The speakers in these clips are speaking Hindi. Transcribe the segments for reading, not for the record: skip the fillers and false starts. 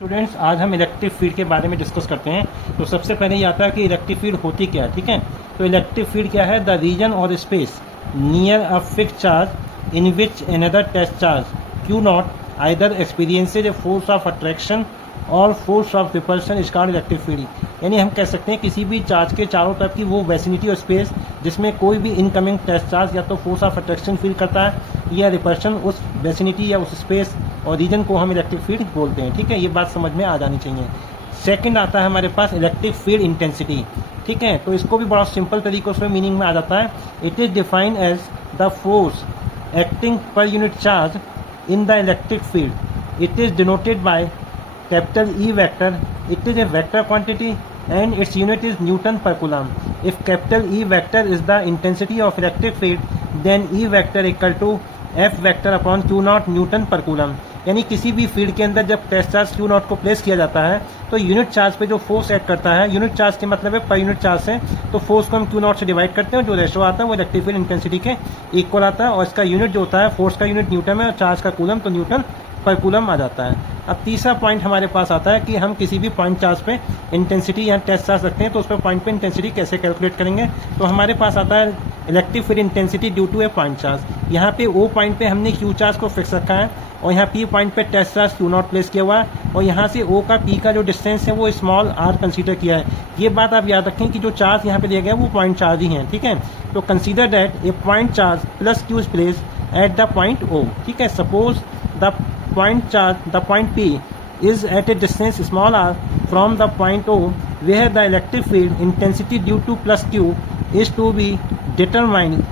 स्टूडेंट्स, आज हम इलेक्ट्रिक फील्ड के बारे में डिस्कस करते हैं। तो सबसे पहले ये आता है कि इलेक्ट्रिक फील्ड होती क्या है। ठीक है, तो इलेक्ट्रिक फील्ड क्या है? The region or space near a fixed charge in which another test charge q not either experiences a force of attraction or force of repulsion is called electric field. यानी हम कह सकते हैं किसी भी चार्ज के चारों तरफ की वो वेसिनिटी और स्पेस जिसमें कोई भी इनकमिंग टेस्ट चार्ज या तो फोर्स ऑफ अट्रैक्शन फील करता है या रिपल्शन, उस वेसिनिटी या उस स्पेस और रीजन को हम इलेक्ट्रिक फील्ड बोलते हैं। ठीक है, ये बात समझ में आ जानी चाहिए। सेकंड आता है हमारे पास इलेक्ट्रिक फील्ड इंटेंसिटी। ठीक है, तो इसको भी बड़ा सिंपल तरीकों से मीनिंग में आ जाता है। It is defined as the force acting per unit charge in the electric field. It is denoted by capital E vector. It is a vector quantity and its unit is Newton per coulomb. If capital E vector is the intensity of electric field, then E vector equal to F vector upon Q naught Newton per coulomb. यानी किसी भी फील्ड के अंदर जब टेस्ट चार्ज Q नॉट को प्लेस किया जाता है तो यूनिट चार्ज पे जो फोर्स एक्ट करता है, यूनिट चार्ज के मतलब है पर यूनिट चार्ज से, तो फोर्स को हम Q नॉट से डिवाइड करते हैं। जो रेशो आता है वो इलेक्ट्रिक फील्ड इंटेंसिटी के इक्वल आता है और इसका यूनिट जो होता है, फोर्स का यूनिट न्यूटन है और चार्ज का कूलम, तो न्यूटन पर कूलम आ जाता है। अब तीसरा पॉइंट हमारे पास आता है कि हम किसी भी पॉइंट चार्ज पे इंटेंसिटी या टेस्ट चार्ज रखते हैं तो उस पर पॉइंट पे इंटेंसिटी कैसे कैलकुलेट करेंगे। तो हमारे पास आता है electric field intensity due to a point charge. यहाँ पे ओ पॉइंट पे हमने क्यू चार्ज को फिक्स रखा है और यहाँ पी पॉइंट पे test charge q naught place किया हुआ है और यहाँ से ओ का पी का जो डिस्टेंस है वो स्मॉल आर कंसीडर किया है। ये बात आप याद रखें कि जो चार्ज यहाँ पे दिया गया है वो पॉइंट चार्ज ही है। ठीक है, तो consider that a point charge plus q is place at the point O. ठीक है, suppose the point P is at a distance small r from the point O, where the electric field intensity due to plus Q is to be determined.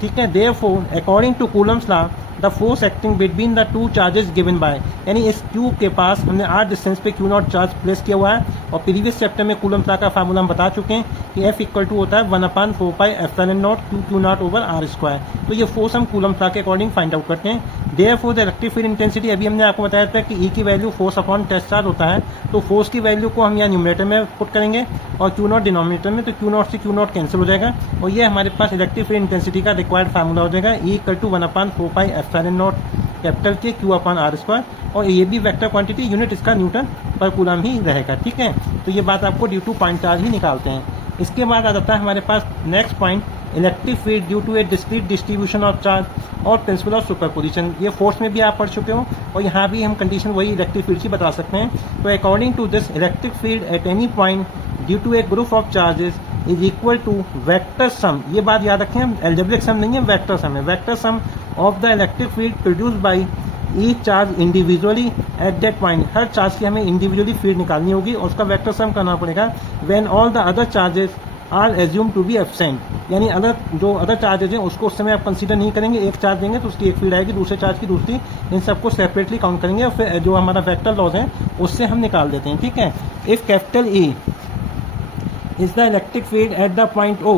ठीक है, therefore according to Coulomb's law the force acting between the two charges given by, यानी इस Q के पास हमने r डिस्टेंस पे Q नॉट चार्ज प्लेस किया हुआ है और प्रीवियस चैप्टर में कूलम्स लॉ का फार्मूला हम बता चुके हैं कि F इक्वल टू होता है 1/4 pi epsilon naught Q naught over r square. तो ये फोर्स हम कूलम्स लॉ के अकॉर्डिंग फाइंड आउट करते हैं। Therefore the electric field intensity, अभी हमने आपको बताया था कि E की value force upon test charge होता है, तो फोर्स की वैल्यू को हम यहाँ न्यूमरेटर में पुट करेंगे और Q नॉट डिनोमिनेटर में, तो Q नॉट से Q नॉट कैंसिल हो जाएगा और ये हमारे पास इलेक्ट्रिक फील्ड इंटेंसिटी का रिक्वायर्ड फार्मूला हो जाएगा E equal to 1/4 pi epsilon naught capital के Q अपॉन आर स्क्वायर और ये भी वेक्टर क्वांटिटी, यूनिट इसका न्यूटन पर कूलम ही रहेगा। ठीक है, तो ये बात आपको ड्यू टू पॉइंट चार्ज ही निकालते हैं। इसके बाद आ जाता है हमारे पास next point, electric field due to a discrete distribution of charge और प्रिंसिपल ऑफ सुपरपोजिशन। ये फोर्स में भी आप पढ़ चुके हो और यहाँ भी हम कंडीशन वही इलेक्ट्रिक फील्ड की बता सकते हैं। तो according to this electric field at any point due to a group of charges is equal to vector sum. ये बात याद रखें, हम एल्जेब्रिक सम नहीं है, वेक्टर सम है। Vector sum of the electric field produce by each charge individually eight that point. Her charge की हमें इंडिविजुअली फील्ड निकालनी होगी और उसका वेक्टर सम करना पड़ेगा when all the other charges are assume to be absent. यानी अदर जो अदर चार्जेज हैं उसको उस समय आप कंसीडर नहीं करेंगे। एक चार्ज देंगे तो उसकी एक फील्ड आएगी, दूसरे चार्ज की दूसरी, इन सबको सेपरेटली काउंट करेंगे और फिर जो हमारा वेक्टर लॉज है उससे हम निकाल देते हैं। ठीक है, if capital E is the electric field at the point O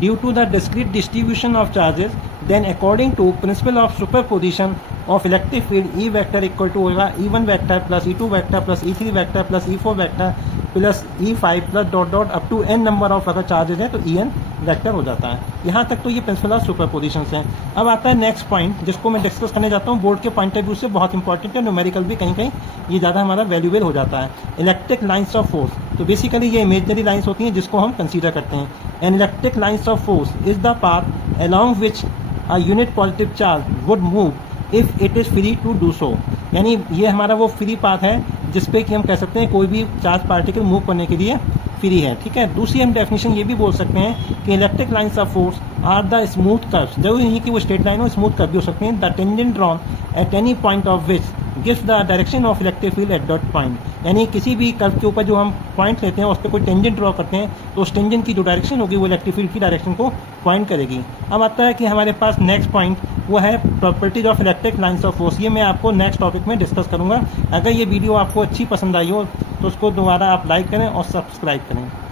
due to the discrete distribution of charges, then according to principle of superposition of electric field E vector equal to होगा E1 vector plus E2 vector plus E3 vector plus E4 vector plus E5 plus dot dot up to n number of other charges है तो En वेक्टर हो जाता है। यहाँ तक तो ये प्रिंसिपल ऑफ सुपरपोजिशन है। अब आता है नेक्स्ट पॉइंट जिसको मैं डिस्कस करने जाता हूँ, बोर्ड के पॉइंट ऑफ व्यू से बहुत इंपॉर्टेंट है, न्यूमेरिकल भी कहीं कहीं ये ज़्यादा हमारा वैल्यूएबल हो जाता है। इलेक्ट्रिक लाइन्स ऑफ फोर्स, तो बेसिकली ये इमेजनरी लाइन्स होती हैं जिसको हम कंसीडर करते हैं। An electric lines of force is the path along which a unit positive charge would move if it is free to do so. यानी ये हमारा वो फ्री पाथ है जिसपे कि हम कह सकते हैं कोई भी चार्ज पार्टिकल मूव करने के लिए फ्री है। ठीक है, दूसरी हम डेफिनेशन ये भी बोल सकते हैं कि electric lines of force are the smooth curves. जरूरी नहीं कि वो स्ट्रेट लाइन हो, स्मूथ कर्व भी हो सकते हैं। The tangent drawn at any point of which gives the direction of electric field at that point. यानी किसी भी कर्व के ऊपर जो हम पॉइंट लेते हैं उस पर कोई टेंजेंट ड्रॉ करते हैं तो उस टेंजेंट की जो डायरेक्शन होगी वो इलेक्ट्रिक फील्ड की डायरेक्शन को पॉइंट करेगी। अब आता है कि हमारे पास नेक्स्ट पॉइंट वो है properties of electric lines of force. ये मैं आपको नेक्स्ट टॉपिक में डिस्कस करूंगा। अगर ये वीडियो आपको अच्छी पसंद आई हो तो उसको दोबारा आप लाइक करें और सब्सक्राइब करें।